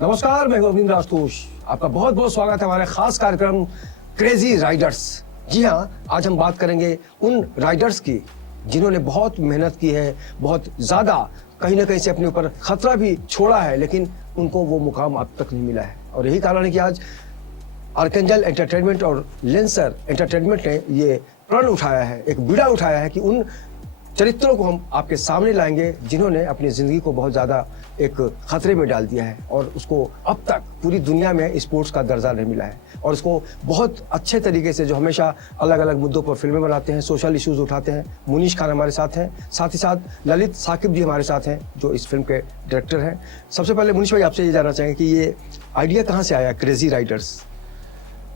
नमस्कार, मैं हूं अरविंद राजतोष। आपका बहुत बहुत स्वागत है हमारे खास कार्यक्रम क्रेजी राइडर्स। जी हाँ, आज हम बात करेंगे उन राइडर्स की जिन्होंने बहुत मेहनत की है, बहुत ज्यादा कहीं ना कहीं से अपने ऊपर खतरा भी छोड़ा है, लेकिन उनको वो मुकाम अब तक नहीं मिला है। और यही कारण है कि आज आर्केंजल एंटरटेनमेंट और लेंसर एंटरटेनमेंट ने ये प्रण उठाया है, एक बीड़ा उठाया है कि उन चरित्रों को हम आपके सामने लाएंगे जिन्होंने अपनी जिंदगी को बहुत ज्यादा एक खतरे में डाल दिया है और उसको अब तक पूरी दुनिया में स्पोर्ट्स का दर्जा नहीं मिला है, और उसको बहुत अच्छे तरीके से, जो हमेशा अलग अलग मुद्दों पर फिल्में बनाते हैं, सोशल इश्यूज उठाते हैं। मुनीश खान हमारे साथ हैं, साथ ही साथ ललित साकिब जी हमारे साथ हैं जो इस फिल्म के डायरेक्टर हैं। सबसे पहले मुनीश भाई, आपसे ये जानना चाहेंगे कि ये आइडिया कहाँ से आया क्रेजी राइडर्स?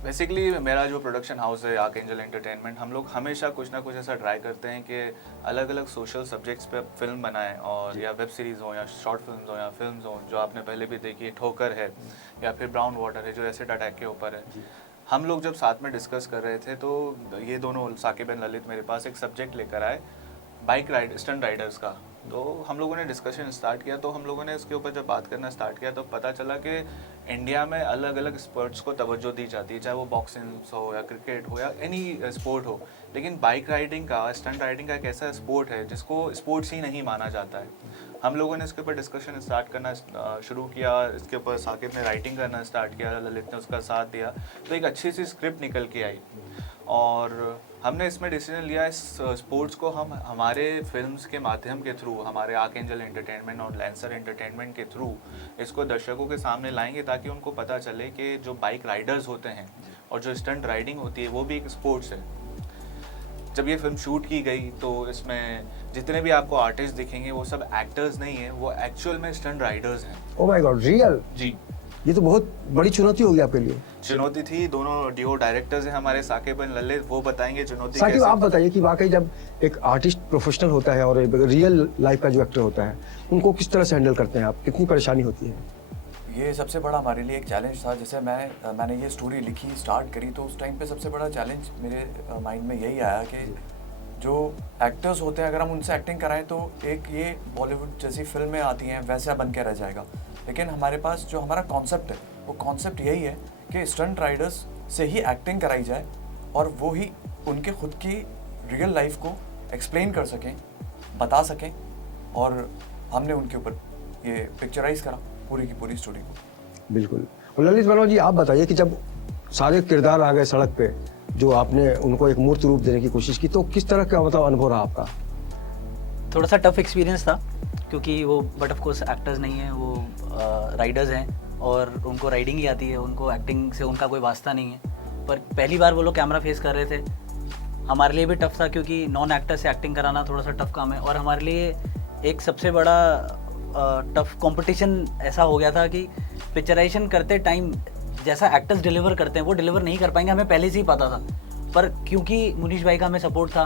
बेसिकली मेरा जो प्रोडक्शन हाउस है आर्केंजल एंटरटेनमेंट, हम लोग हमेशा कुछ ना कुछ ऐसा ट्राई करते हैं कि अलग अलग सोशल सब्जेक्ट्स पे फिल्म बनाएं, और या वेब सीरीज़ हो या शॉर्ट फिल्म्स हो या फिल्म्स हो जो आपने पहले भी देखी, ठोकर है या फिर ब्राउन वाटर है जो एसिड अटैक के ऊपर है। हम लोग जब साथ में डिस्कस कर रहे थे तो ये दोनों साकिब एंड ललित मेरे पास एक सब्जेक्ट लेकर आए, बाइक राइड स्टंट राइडर्स का। तो हम लोगों ने डिस्कशन स्टार्ट किया, तो हम लोगों ने इसके ऊपर जब बात करना स्टार्ट किया तो पता चला कि इंडिया में अलग अलग स्पोर्ट्स को तवज्जो दी जाती है, चाहे वो बॉक्सिंग हो या क्रिकेट हो या एनी स्पोर्ट हो, लेकिन बाइक राइडिंग का, स्टंट राइडिंग का एक ऐसा स्पोर्ट है जिसको स्पोर्ट्स ही नहीं माना जाता है। हम लोगों ने इसके ऊपर डिस्कशन स्टार्ट करना शुरू किया, इसके ऊपर साकिब ने राइटिंग करना स्टार्ट किया, ललित ने उसका साथ दिया, तो एक अच्छी सी स्क्रिप्ट निकल के आई। और हमने इसमें डिसीजन लिया इस स्पोर्ट्स को हम हमारे फिल्म्स के माध्यम के थ्रू, हमारे आर्केंजल एंटरटेनमेंट और लेंसर एंटरटेनमेंट के थ्रू इसको दर्शकों के सामने लाएंगे, ताकि उनको पता चले कि जो बाइक राइडर्स होते हैं और जो स्टंट राइडिंग होती है वो भी एक स्पोर्ट्स है। जब ये फिल्म शूट की गई तो इसमें जितने भी आपको आर्टिस्ट दिखेंगे वो सब एक्टर्स नहीं है, वो एक्चुअल में स्टंट राइडर्स हैं। Oh my god, real? जी, ये तो बहुत बड़ी चुनौती होगी आपके लिए। चुनौती थी। दोनों डिओ डायरेक्टर्स हैं हमारे, साकिब एंड ललित, वो बताएंगे चुनौती साकिब, कैसे। आप बताइए कि वाकई जब एक आर्टिस्ट प्रोफेशनल होता है और एक रियल लाइफ का जो एक्टर होता है, उनको किस तरह से हैंडल करते हैं आप? कितनी परेशानी होती है? ये सबसे बड़ा हमारे लिए एक चैलेंज था। जैसे मैंने ये स्टोरी लिखी, स्टार्ट करी, तो उस टाइम पे सबसे बड़ा चैलेंज मेरे माइंड में यही आया कि जो एक्टर्स होते हैं अगर हम उनसे एक्टिंग कराएं तो एक ये बॉलीवुड जैसी फिल्में आती हैं वैसा बन के रह जाएगा। लेकिन हमारे पास जो हमारा कॉन्सेप्ट है वो कॉन्सेप्ट यही है कि स्टंट राइडर्स से ही एक्टिंग कराई जाए और वो ही उनके खुद की रियल लाइफ को एक्सप्लेन कर सकें, बता सकें, और हमने उनके ऊपर ये पिक्चराइज करा पूरी की पूरी स्टोरी को। बिल्कुल। और ललित मनोज जी, आप बताइए कि जब सारे किरदार आ गए सड़क पे, जो आपने उनको एक मूर्त रूप देने की कोशिश की, तो किस तरह का मतलब अनुभव रहा आपका? थोड़ा सा टफ एक्सपीरियंस था क्योंकि वो बट ऑफ कोर्स एक्टर्स नहीं हैं, वो राइडर्स हैं और उनको राइडिंग ही आती है, उनको एक्टिंग से उनका कोई वास्ता नहीं है। पर पहली बार वो लोग कैमरा फेस कर रहे थे। हमारे लिए भी टफ था क्योंकि नॉन एक्टर से एक्टिंग कराना थोड़ा सा टफ काम है, और हमारे लिए एक सबसे बड़ा टफ कंपटीशन ऐसा हो गया था कि पिक्चराइजेशन करते टाइम जैसा एक्टर्स डिलीवर करते हैं वो डिलीवर नहीं कर पाएंगे, हमें पहले से ही पता था। पर क्योंकि मुनीश भाई का हमें सपोर्ट था,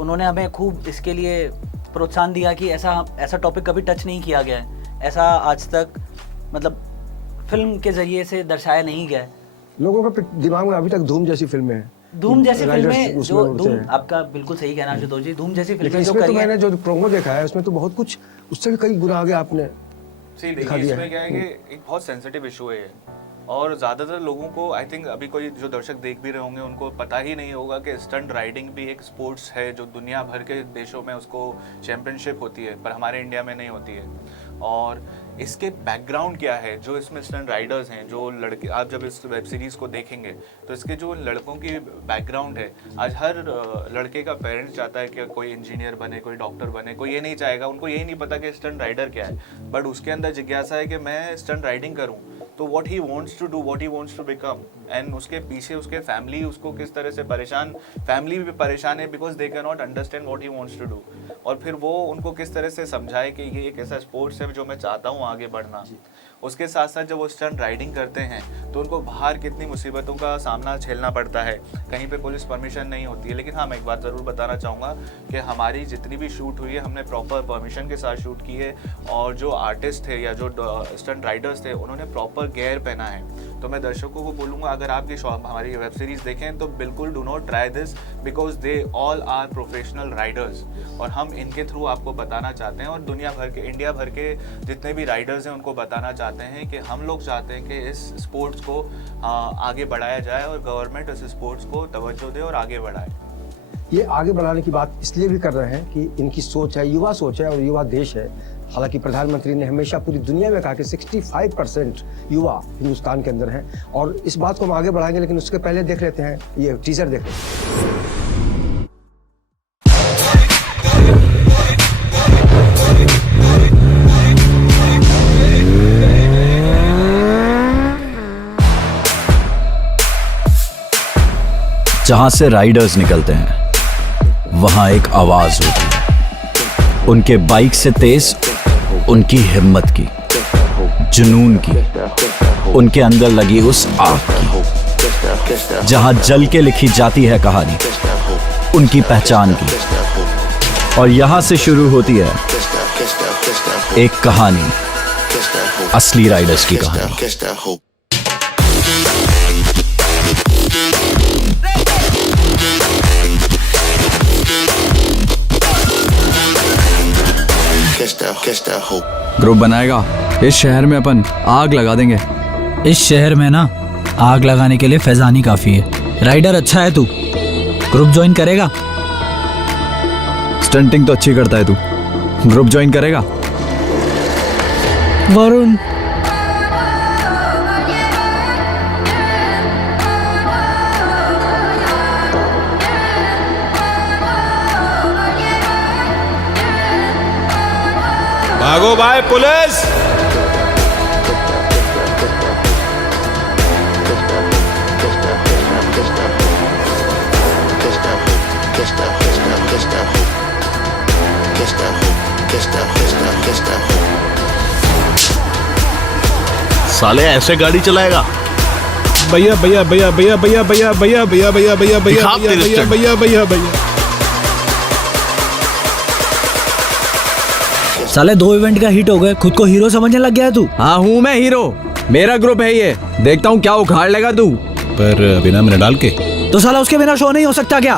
उन्होंने हमें खूब इसके लिए प्रोत्साहन दिया कि ऐसा टॉपिक कभी टच नहीं किया गया है, ऐसा आज तक मतलब फिल्म के जरिए से दर्शाया नहीं गया है। लोगों के दिमाग में अभी तक धूम जैसी फिल्में हैं, धूम जैसी राइडर्स फिल्में उसमें जो होते धूम, हैं। आपका बिल्कुल सही कहना आशुतोष जी, धूम जैसी लेकिन फिल्में जो इसमें तो करी मैंने हैं, जो प्रोमो देखा है उसमें तो बहुत कुछ उससे भी कई गुना आगे आपने सही दिखा देखिए, दिया इसमें है। क्या है कि एक बहुत सेंसिटिव इशू है ये, और ज़्यादातर लोगों को आई थिंक अभी कोई जो दर्शक देख भी रहे होंगे उनको पता ही नहीं होगा कि स्टंट राइडिंग भी एक स्पोर्ट्स है जो दुनिया भर के देशों में उसको चैंपियनशिप होती है, पर हमारे इंडिया में नहीं होती है। और इसके बैकग्राउंड क्या है, जो इसमें स्टंट राइडर्स हैं, जो लड़के, आप जब इस वेब सीरीज़ को देखेंगे तो इसके जो लड़कों की बैकग्राउंड है, आज हर लड़के का पेरेंट्स चाहता है कि कोई इंजीनियर बने, कोई डॉक्टर बने, कोई ये नहीं चाहेगा, उनको यही नहीं पता कि स्टंट राइडर क्या है, बट उसके अंदर जिज्ञासा है कि मैं स्टंट राइडिंग करूँ, तो what he wants to do, what he wants to become, and उसके पीछे उसके फैमिली उसको किस तरह से परेशान, फैमिली भी परेशान है because they can not understand what he wants to do, और फिर वो उनको किस तरह से समझाए कि ये एक ऐसा स्पोर्ट्स है जो मैं चाहता हूँ आगे बढ़ना। उसके साथ साथ जब वो स्टंट राइडिंग करते हैं तो उनको बाहर कितनी मुसीबतों का सामना झेलना पड़ता है, कहीं पे पुलिस परमिशन नहीं होती है। लेकिन हाँ, मैं एक बात ज़रूर बताना चाहूँगा कि हमारी जितनी भी शूट हुई है हमने प्रॉपर परमिशन के साथ शूट की है, और जो आर्टिस्ट थे या जो स्टंट राइडर्स थे उन्होंने प्रॉपर गेयर पहना है। तो मैं दर्शकों को बोलूँगा, अगर आप ये हमारी वेब सीरीज़ देखें तो बिल्कुल do not try this, because they all are professional riders, और हम इनके थ्रू आपको बताना चाहते हैं और दुनिया भर के, इंडिया भर के जितने भी राइडर्स हैं उनको बताना चाहते चाहते हैं कि हम लोग चाहते हैं कि इस स्पोर्ट्स को आगे बढ़ाया जाए और गवर्नमेंट इस स्पोर्ट्स को तवज्जो दे और आगे बढ़ाए। ये आगे बढ़ाने की बात इसलिए भी कर रहे हैं कि इनकी सोच है, युवा सोच है और युवा देश है। हालांकि प्रधानमंत्री ने हमेशा पूरी दुनिया में कहा कि 65% युवा हिंदुस्तान के अंदर हैं और इस बात को हम आगे बढ़ाएंगे, लेकिन उसके पहले देख लेते हैं ये टीजर देख लेते हैं। जहां से राइडर्स निकलते हैं वहां एक आवाज होती है, उनके बाइक से तेज उनकी हिम्मत की, जुनून की, उनके अंदर लगी उस आग की। जहां जल के लिखी जाती है कहानी उनकी पहचान की, और यहां से शुरू होती है एक कहानी, असली राइडर्स की कहानी। ग्रुप बनाएगा, इस शहर में अपन आग लगा देंगे। इस शहर में ना आग लगाने के लिए फैजानी काफी है। राइडर अच्छा है तू, ग्रुप ज्वाइन करेगा? स्टंटिंग तो अच्छी करता है तू, ग्रुप ज्वाइन करेगा? वरुण भागो भाई पुलिस! साले ऐसे गाड़ी चलाएगा? भैया भैया भैया भैया भैया भैया भैया भैया भैया भैया भैया भैया भैया भैया भैया। साले 2 इवेंट का हिट हो गए, खुद को हीरो समझने लग गया है तू। हाँ हूँ मैं हीरो, मेरा ग्रुप है ये, देखता हूँ क्या उखाड़ लेगा तू। पर बिना मैंने डाल के तो साला उसके बिना शो नहीं हो सकता क्या?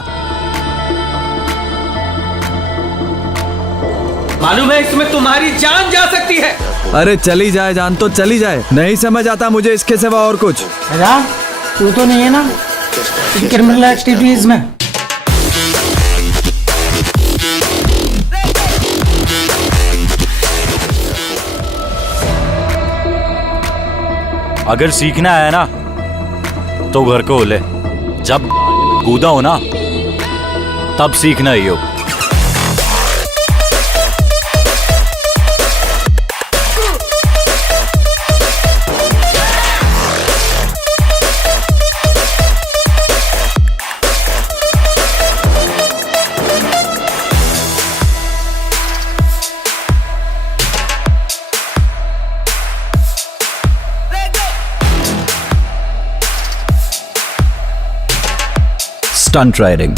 मालूम है इसमें तुम्हारी जान जा सकती है। अरे चली जाए जान तो चली जाए, नहीं समझ आता मुझे इसके सिवा और कुछ। राजा तू तो नहीं है ना क्रिमिनल एक्टिविटीज में? अगर सीखना है ना तो घर को ले, जब कूदा हो ना तब सीखना ही हो। स्टंट राइडिंग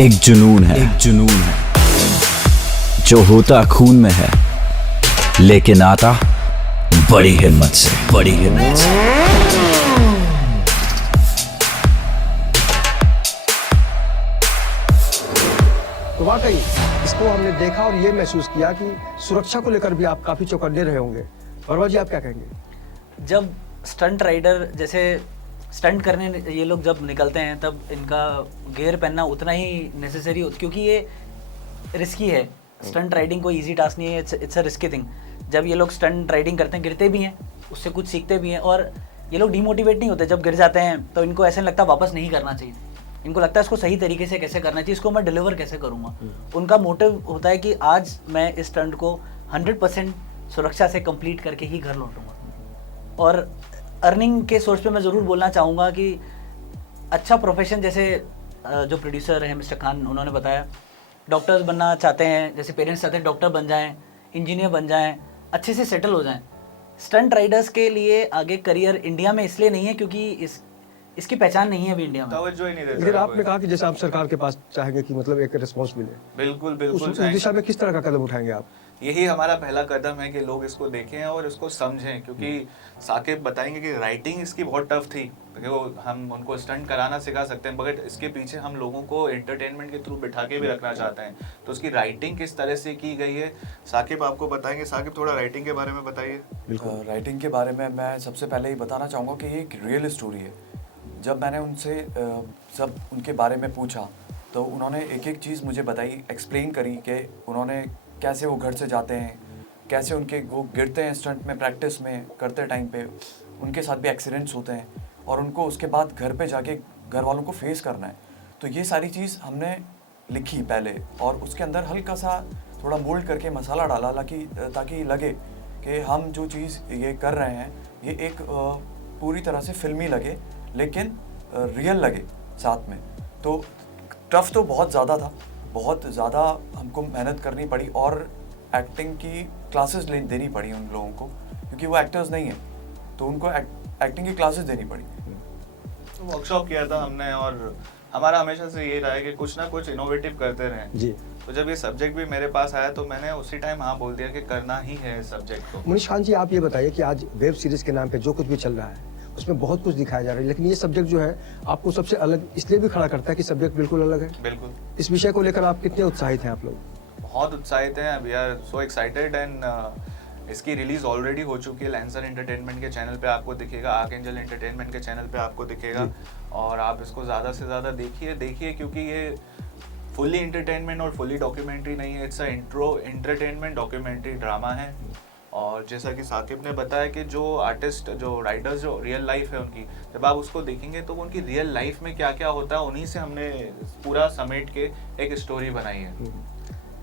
एक जुनून है, जो होता खून में है लेकिन आता बड़ी हिम्मत से। तो वाकई इसको हमने देखा और ये महसूस किया कि सुरक्षा को लेकर भी आप काफी चौकन्ने रहे होंगे। वर्मा जी, आप क्या कहेंगे? जब स्टंट राइडर जैसे स्टंट करने ये लोग जब निकलते हैं तब इनका गियर पहनना उतना ही नेसेसरी होता, क्योंकि ये रिस्की है। स्टंट राइडिंग कोई इजी टास्क नहीं है, इट्स अ रिस्की थिंग। जब ये लोग स्टंट राइडिंग करते हैं, गिरते भी हैं, उससे कुछ सीखते भी हैं, और ये लोग डीमोटिवेट नहीं होते। जब गिर जाते हैं तो इनको ऐसा लगता वापस नहीं करना चाहिए, इनको लगता है इसको सही तरीके से कैसे करना चाहिए, इसको मैं डिलीवर कैसे करूँगा। उनका मोटिव होता है कि आज मैं इस स्टंट को 100% सुरक्षा से कंप्लीट करके ही घर लौटूंगा। और अर्निंग के सोर्स पे मैं ज़रूर बोलना चाहूँगा कि अच्छा प्रोफेशन, जैसे जो प्रोड्यूसर हैं मिस्टर खान, उन्होंने बताया डॉक्टर्स बनना चाहते हैं, जैसे पेरेंट्स चाहते हैं डॉक्टर बन जाएं, इंजीनियर बन जाएं, अच्छे से सेटल हो जाएं। स्टंट राइडर्स के लिए आगे करियर इंडिया में इसलिए नहीं है क्योंकि इसकी पहचान नहीं है अभी इंडिया में। तवज्जो ही नहीं देता लेकिन है आपने कोई। कहा कि जैसे आप सरकार के पास चाहेंगे कि मतलब एक रिस्पॉन्स मिले, बिल्कुल उस बिल्कुल उस दिशा में किस तरह का कदम उठाएंगे आप? यही हमारा पहला कदम है कि लोग इसको देखें और इसको समझें, क्योंकि साकिब बताएंगे कि राइटिंग इसकी बहुत टफ थी, देखो हम उनको स्टंट कराना सिखा सकते हैं, बट इसके पीछे हम लोगों को एंटरटेनमेंट के थ्रू बिठा के भी रखना चाहते हैं, तो उसकी राइटिंग किस तरह से की गई है साकिब आपको बताएंगे। साकिब थोड़ा राइटिंग के बारे में बताइए। राइटिंग के बारे में मैं सबसे पहले ही बताना चाहूँगा कि ये एक रियल स्टोरी है। जब मैंने उनसे सब उनके बारे में पूछा तो उन्होंने एक एक चीज़ मुझे बताई, एक्सप्लेन करी कि उन्होंने कैसे वो घर से जाते हैं, कैसे उनके वो गिरते हैं स्टंट में, प्रैक्टिस में करते टाइम पे उनके साथ भी एक्सीडेंट्स होते हैं और उनको उसके बाद घर पे जाके घर वालों को फेस करना है। तो ये सारी चीज़ हमने लिखी पहले और उसके अंदर हल्का सा थोड़ा मोल्ड करके मसाला डाला ताकि लगे कि हम जो चीज़ ये कर रहे हैं ये एक पूरी तरह से फिल्मी लगे लेकिन रियल लगे साथ में। तो टफ तो बहुत ज़्यादा था, बहुत ज़्यादा हमको मेहनत करनी पड़ी और एक्टिंग की क्लासेस देनी पड़ी उन लोगों को, क्योंकि वो एक्टर्स नहीं हैं तो उनको एक्टिंग की क्लासेस देनी पड़ी। वर्कशॉप किया था हमने और हमारा हमेशा से यही रहा है कि कुछ ना कुछ इनोवेटिव करते रहें जी। तो जब ये सब्जेक्ट भी मेरे पास आया तो मैंने उसी टाइम हाँ बोल दिया कि करना ही है इस सब्जेक्ट को। मुनीश खान जी, आप ये बताइए कि आज वेब सीरीज के नाम पे जो कुछ भी चल रहा है उसमें बहुत कुछ दिखाया जा रहा है, लेकिन ये सब्जेक्ट जो है आपको सबसे अलग इसलिए भी खड़ा करता है कि सब्जेक्ट बिल्कुल अलग है। बिल्कुल। इस विषय को लेकर आप कितने उत्साहित हैं आप लोग? बहुत उत्साहित हैं, we are so excited and इसकी रिलीज ऑलरेडी हो चुकी है। लैंसर एंटरटेनमेंट के चैनल पे आपको दिखेगा, आर्कएंजल एंटरटेनमेंट के चैनल पे आपको दिखेगा और आप इसको ज़्यादा से ज़्यादा देखिए क्योंकि ये फुल्ली एंटरटेनमेंट और फुल्ली डॉक्यूमेंट्री नहीं है, it's a entertainment documentary drama है। और जैसा कि साकिब ने बताया कि जो आर्टिस्ट, जो राइटर्स, जो रियल लाइफ है उनकी, जब आप उसको देखेंगे तो उनकी रियल लाइफ में क्या क्या होता है उन्हीं से हमने पूरा समेट के एक स्टोरी बनाई है।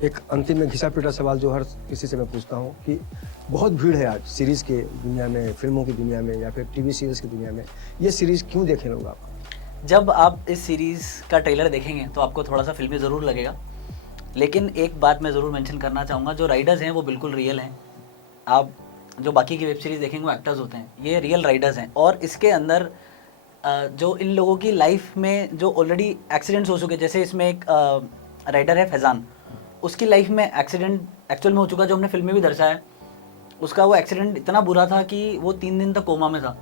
एक अंतिम में घिसा पिटा सवाल जो हर किसी से मैं पूछता हूँ कि बहुत भीड़ है आज सीरीज़ के दुनिया में, फिल्मों की दुनिया में या फिर टीवी सीरीज़ की दुनिया में, ये सीरीज़ क्यों देखें लोग? आप जब आप इस सीरीज़ का ट्रेलर देखेंगे तो आपको थोड़ा सा फिल्मी ज़रूर लगेगा, लेकिन एक बात मैं ज़रूर मेंशन करना चाहूँगा, जो राइडर्स हैं वो बिल्कुल रियल हैं। आप जो बाकी की वेब सीरीज़ देखेंगे वो एक्टर्स होते हैं, ये रियल राइडर्स हैं। और इसके अंदर जो इन लोगों की लाइफ में जो ऑलरेडी एक्सीडेंट्स हो चुके, जैसे इसमें एक राइडर है फैज़ान, उसकी लाइफ में एक्सीडेंट एक्चुअल में हो चुका, जो हमने फिल्म में भी दर्शाया है। उसका वो एक्सीडेंट इतना बुरा था कि वो 3 दिन तक कोमा में था।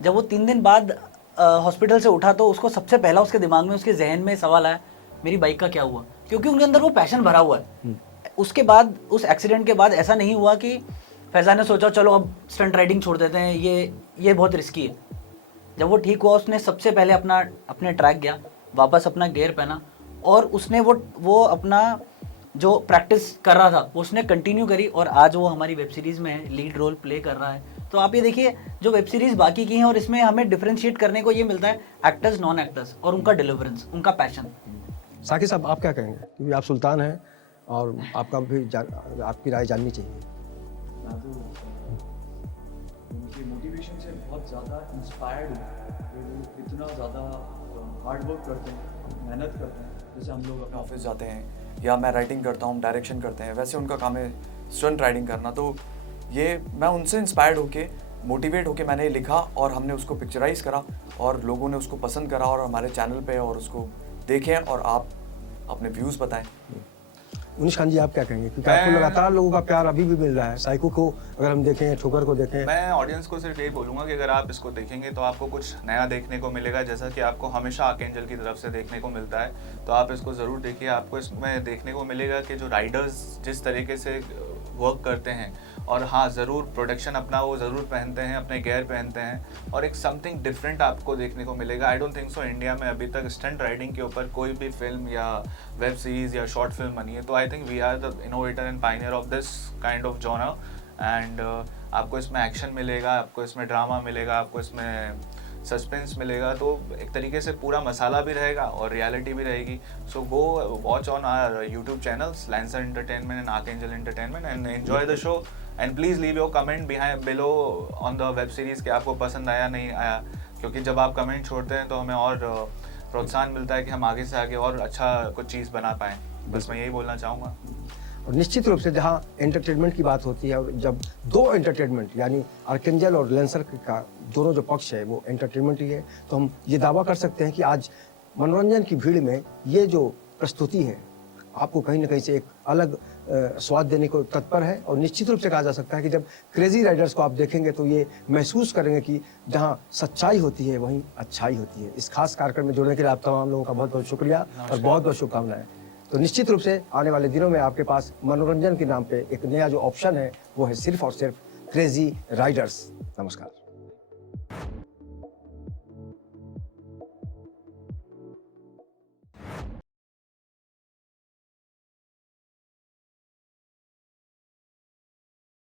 जब वो 3 दिन बाद हॉस्पिटल से उठा तो उसको सबसे पहला उसके दिमाग में, उसके जहन में सवाल आया, मेरी बाइक का क्या हुआ, क्योंकि उनके अंदर वो पैशन भरा हुआ है। उसके बाद, उस एक्सीडेंट के बाद ऐसा नहीं हुआ कि फैज़ान ने सोचा चलो अब स्टंट राइडिंग छोड़ देते हैं, ये बहुत रिस्की है। जब वो ठीक हुआ उसने सबसे पहले अपने ट्रैक गया, वापस अपना गियर पहना और उसने वो अपना जो प्रैक्टिस कर रहा था वो उसने कंटिन्यू करी और आज वो हमारी वेब सीरीज़ में है, लीड रोल प्ले कर रहा है। तो आप ये देखिए, जो वेब सीरीज़ बाकी की हैं और इसमें हमें डिफरेंशिएट करने को ये मिलता है एक्टर्स, नॉन एक्टर्स और उनका डिलीवरेंस, उनका पैशन। साकिब साहब, आप क्या कहेंगे? क्योंकि आप सुल्तान हैं और आपका भी आपकी राय जाननी चाहिए। उनके मोटिवेशन से बहुत ज़्यादा इंस्पायर्ड हूँ। वो इतना ज़्यादा हार्ड वर्क करते हैं, मेहनत करते हैं। जैसे हम लोग अपने ऑफिस जाते हैं या मैं राइटिंग करता हूँ, डायरेक्शन करते हैं, वैसे उनका काम है स्टंट राइडिंग करना। तो ये मैं उनसे इंस्पायर्ड होके, मोटिवेट होके मैंने लिखा और हमने उसको पिक्चराइज करा और लोगों ने उसको पसंद करा और हमारे चैनल पे और उसको देखें और आप अपने व्यूज़ बताएं। मुनीश खान जी, आप क्या कहेंगे? क्योंकि आपको लगातार लोगों का प्यार अभी भी मिल रहा है। साइको को अगर हम देखें, ठोकर को देखें, मैं ऑडियंस को सिर्फ यही बोलूँगा कि अगर आप इसको देखेंगे तो आपको कुछ नया देखने को मिलेगा, जैसा कि आपको हमेशा आर्कएंजल की तरफ से देखने को मिलता है। तो आप इसको ज़रूर देखिए, आपको इसमें देखने को मिलेगा कि जो राइडर्स जिस तरीके से वर्क करते हैं, और हाँ ज़रूर प्रोडक्शन अपना वो ज़रूर पहनते हैं, अपने गियर पहनते हैं और एक समथिंग डिफरेंट आपको देखने को मिलेगा। I don't think so India में अभी तक स्टंट राइडिंग के ऊपर कोई भी फिल्म या वेब सीरीज़ या शॉर्ट फिल्म बनी है। तो I think we are the innovator and pioneer of this kind of genre. And आपको इसमें एक्शन मिलेगा, आपको इसमें ड्रामा मिलेगा, आपको इसमें सस्पेंस मिलेगा, तो एक तरीके से पूरा मसाला भी रहेगा और रियलिटी भी रहेगी। So go watch on our YouTube channels, Lancer entertainment and Archangel entertainment, and enjoy the show. And please leave your comment below on the web series कि आपको पसंद आया नहीं आया, क्योंकि जब आप कमेंट छोड़ते हैं तो हमें और प्रोत्साहन मिलता है कि हम आगे से आगे और अच्छा कुछ चीज़ बना पाएँ। बस मैं यही बोलना चाहूँगा। और निश्चित रूप से जहाँ एंटरटेनमेंट की बात होती है और जब दो एंटरटेनमेंट यानी आर्केंजल और लेंसर का दोनों जो पक्ष है वो एंटरटेनमेंट ही है, तो हम ये दावा कर सकते हैं कि आज मनोरंजन की भीड़ में ये जो प्रस्तुति है आपको कहीं ना कहीं से एक अलग स्वाद देने को तत्पर है। और निश्चित रूप से कहा जा सकता है कि जब क्रेजी राइडर्स को आप देखेंगे तो ये महसूस करेंगे कि जहाँ सच्चाई होती है वहीं अच्छाई होती है। इस खास कार्यक्रम में जुड़ने के लिए आप तमाम लोगों का बहुत बहुत शुक्रिया और बहुत बहुत शुभकामनाएं। तो निश्चित रूप से आने वाले दिनों में आपके पास मनोरंजन के नाम पे एक नया जो ऑप्शन है वो है सिर्फ और सिर्फ क्रेजी राइडर्स। नमस्कार।